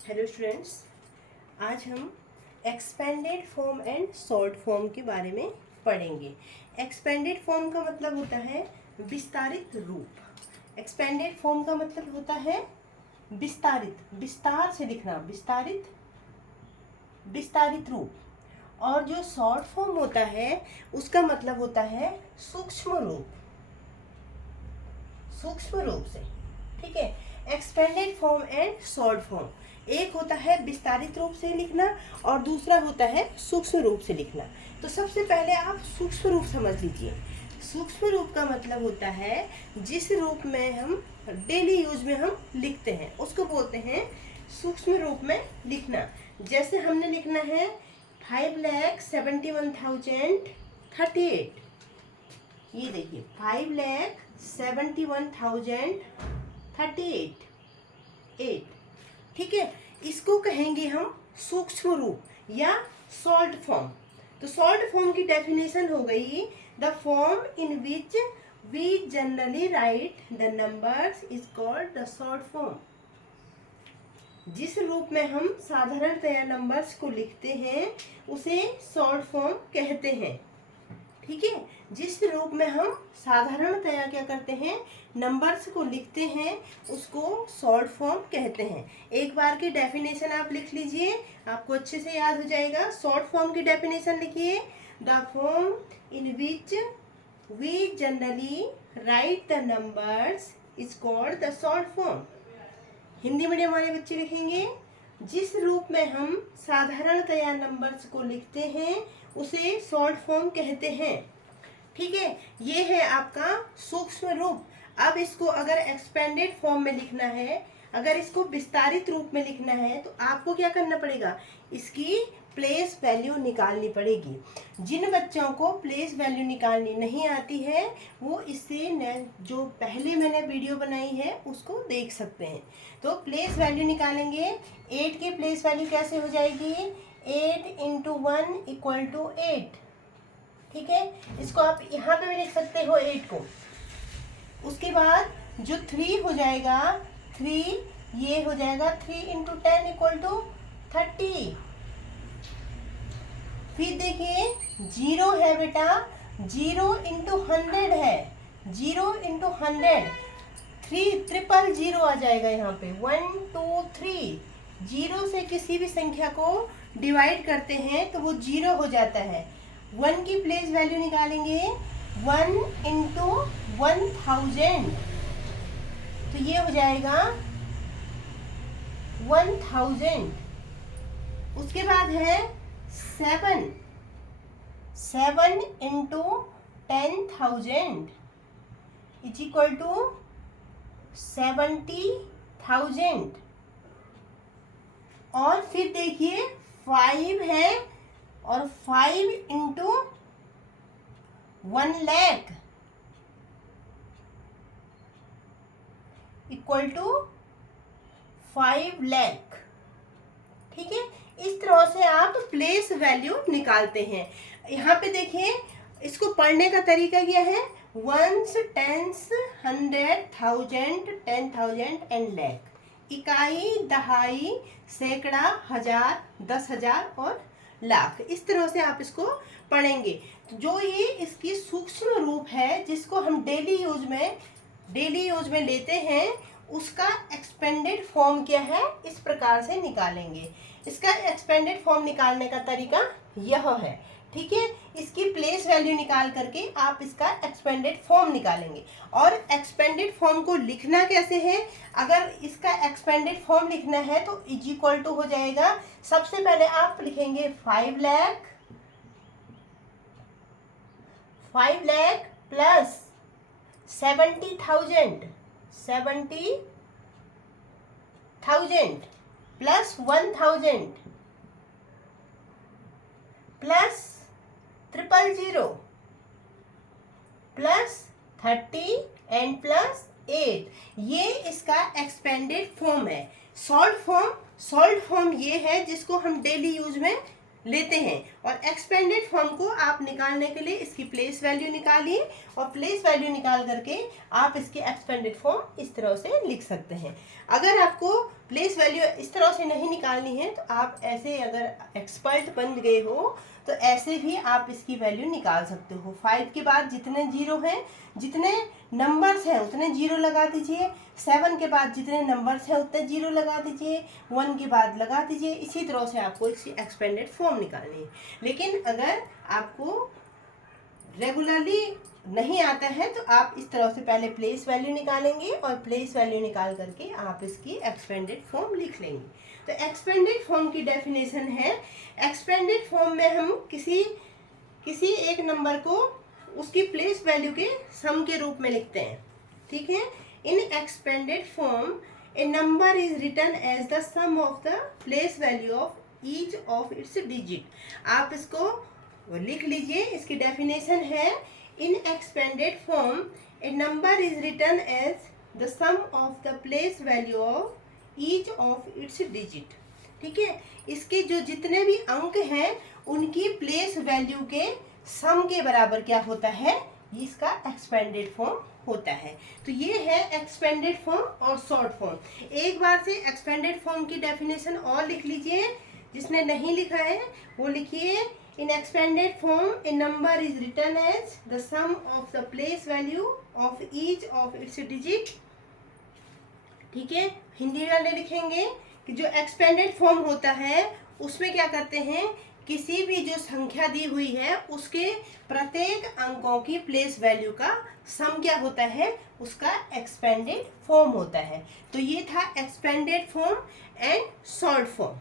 Hello students, आज हम expanded form and short form के बारे में पढ़ेंगे। एक्सपेंडेड फॉर्म का मतलब होता है विस्तारित रूप। एक्सपेंडेड फॉर्म का मतलब होता है विस्तारित, विस्तार से लिखना, विस्तारित रूप। और जो शॉर्ट फॉर्म होता है उसका मतलब होता है सूक्ष्म रूप, सूक्ष्म रूप से। ठीक है, expanded form and short form, एक होता है विस्तारित रूप से लिखना और दूसरा होता है सूक्ष्म रूप से लिखना। तो सबसे पहले आप सूक्ष्म रूप समझ लीजिए। सूक्ष्म रूप का मतलब होता है जिस रूप में हम डेली यूज में हम लिखते हैं उसको बोलते हैं सूक्ष्म रूप में लिखना। जैसे हमने लिखना है 5,71,038। ये देखिए 5,71,038। ठीक है, इसको कहेंगे हम सूक्ष्म रूप या शॉर्ट फॉर्म। तो शॉर्ट फॉर्म की डेफिनेशन हो गई the form in which we generally write the numbers is called the short form. जिस रूप में हम साधारणतया नंबर्स को लिखते हैं उसे शॉर्ट फॉर्म कहते हैं। ठीक है, जिस रूप में हम साधारणतया क्या करते हैं, नंबर्स को लिखते हैं उसको शॉर्ट फॉर्म कहते हैं। एक बार की डेफिनेशन आप लिख लीजिए, आपको अच्छे से याद हो जाएगा। शॉर्ट फॉर्म की डेफिनेशन लिखिए, the form in which we generally write the numbers is called the short form. Hindi medium वाले बच्चे लिखेंगे, जिस रूप में हम साधारणतया नंबर्स को लिखते हैं उसे शॉर्ट फॉर्म कहते हैं। ठीक है, ये है आपका सूक्ष्म रूप। अब इसको अगर एक्सपेंडेड फॉर्म में लिखना है, अगर इसको विस्तारित रूप में लिखना है तो आपको क्या करना पड़ेगा, इसकी प्लेस वैल्यू निकालनी पड़ेगी। जिन बच्चों को प्लेस वैल्यू निकालनी नहीं आती है वो इससे जो पहले मैंने वीडियो बनाई है उसको देख सकते हैं। तो प्लेस वैल्यू निकालेंगे। 8 की प्लेस वैल्यू कैसे हो जाएगी, 8 × 1 = 8। ठीक है, इसको आप यहाँ पे भी लिख सकते हो 8 को। उसके बाद जो 3 हो जाएगा, 3 ये हो जाएगा 3 × 10 = 30। फिर देखिए 0 है बेटा, 0 × 100 है, 0 × 100 300 आ जाएगा यहाँ पे। 1 2 3 0 से किसी भी संख्या को डिवाइड करते हैं तो वो 0 हो जाता है। 1 की प्लेस वैल्यू निकालेंगे, 1 × 1000 तो ये हो जाएगा 1000। उसके बाद है 7 × 10,000 = 70,000। और फिर देखिए 5 है और 5 × 1 लाख = 5 लाख। ठीक है, इस तरह से आप प्लेस वैल्यू निकालते हैं। यहाँ पे देखिए इसको पढ़ने का तरीका क्या है, 1s, 10s, 100, 1000, 10,000 एंड लाख। इकाई, दहाई, सैकड़ा, हजार, 10,000 और लाख। इस तरह से आप इसको पढ़ेंगे। जो ये इसकी सूक्ष्म रूप है जिसको हम डेली यूज में लेते हैं उसका एक्सपेंडेड फॉर्म क्या है, इस प्रकार से निकालेंगे। इसका एक्सपेंडेड फॉर्म निकालने का तरीका यह है। ठीक है, इसकी प्लेस वैल्यू निकाल करके आप इसका एक्सपेंडेड फॉर्म निकालेंगे। और एक्सपेंडेड फॉर्म को लिखना कैसे है, अगर इसका एक्सपेंडेड फॉर्म लिखना है तो = हो जाएगा, सबसे पहले आप लिखेंगे 5 lakh plus 70,000 plus 1000 plus 000 plus 30 and plus 8। ये इसका एक्सपेंडेड फॉर्म है। शॉर्ट फॉर्म ये है जिसको हम डेली यूज में लेते हैं। और एक्सपेंडेड फॉर्म को आप निकालने के लिए इसकी प्लेस वैल्यू निकालिए और प्लेस वैल्यू निकाल करके आप इसकी एक्सपेंडेड फॉर्म इस तरह से लिख सकते हैं। अगर आपको प्लेस वैल्यू इस तरह से नहीं निकालनी है तो आप ऐसे, अगर एक्सपर्ट बन गए हो तो ऐसे भी आप इसकी वैल्यू निकाल सकते हो। 5 के बाद जितने जीरो हैं, जितने नंबर्स हैं उतने जीरो लगा दीजिए। 7 के बाद जितने नंबर्स हैं उतने जीरो लगा दीजिए। 1 के बाद लगा दीजिए। इसी तरह से आपको इसकी एक्सपेंडेड फॉर्म निकालनी है। लेकिन अगर आपको रेगुलरली नहीं आता है तो आप इस तरह से पहले प्लेस वैल्यू निकालेंगे और प्लेस वैल्यू निकाल करके आप इसकी एक्सपेंडेड फॉर्म लिख लेंगे। तो एक्सपेंडेड फॉर्म की डेफिनेशन है, एक्सपेंडेड फॉर्म में हम किसी एक नंबर को उसकी प्लेस वैल्यू के सम के रूप में लिखते हैं। ठीक है। In expanded form a number is written as the sum of the place value of each of its digit. आप इसको लिख लीजिए। इसकी डेफिनेशन है, in expanded form a number is written as the sum of the place value of each of its digit. ठीक है। इसके जो जितने भी अंक हैं उनकी प्लेस वैल्यू के सम के बराबर क्या होता है, ये इसका एक्सपेंडेड फॉर्म होता है। तो ये है एक्सपेंडेड फॉर्म और शॉर्ट फॉर्म। एक बार से एक्सपेंडेड फॉर्म की डेफिनेशन और लिख लीजिए। जिसने नहीं लिखा है वो लिखिए, in expanded form a number is written as the sum of the place value of each of its digit. ठीक है। हिंदी वाले लिखेंगे कि जो एक्सपेंडेड फॉर्म होता है उसमें क्या करते हैं, किसी भी जो संख्या दी हुई है उसके प्रत्येक अंकों की प्लेस वैल्यू का सम क्या होता है, उसका एक्सपेंडेड फॉर्म होता है। तो ये था expanded form and short form.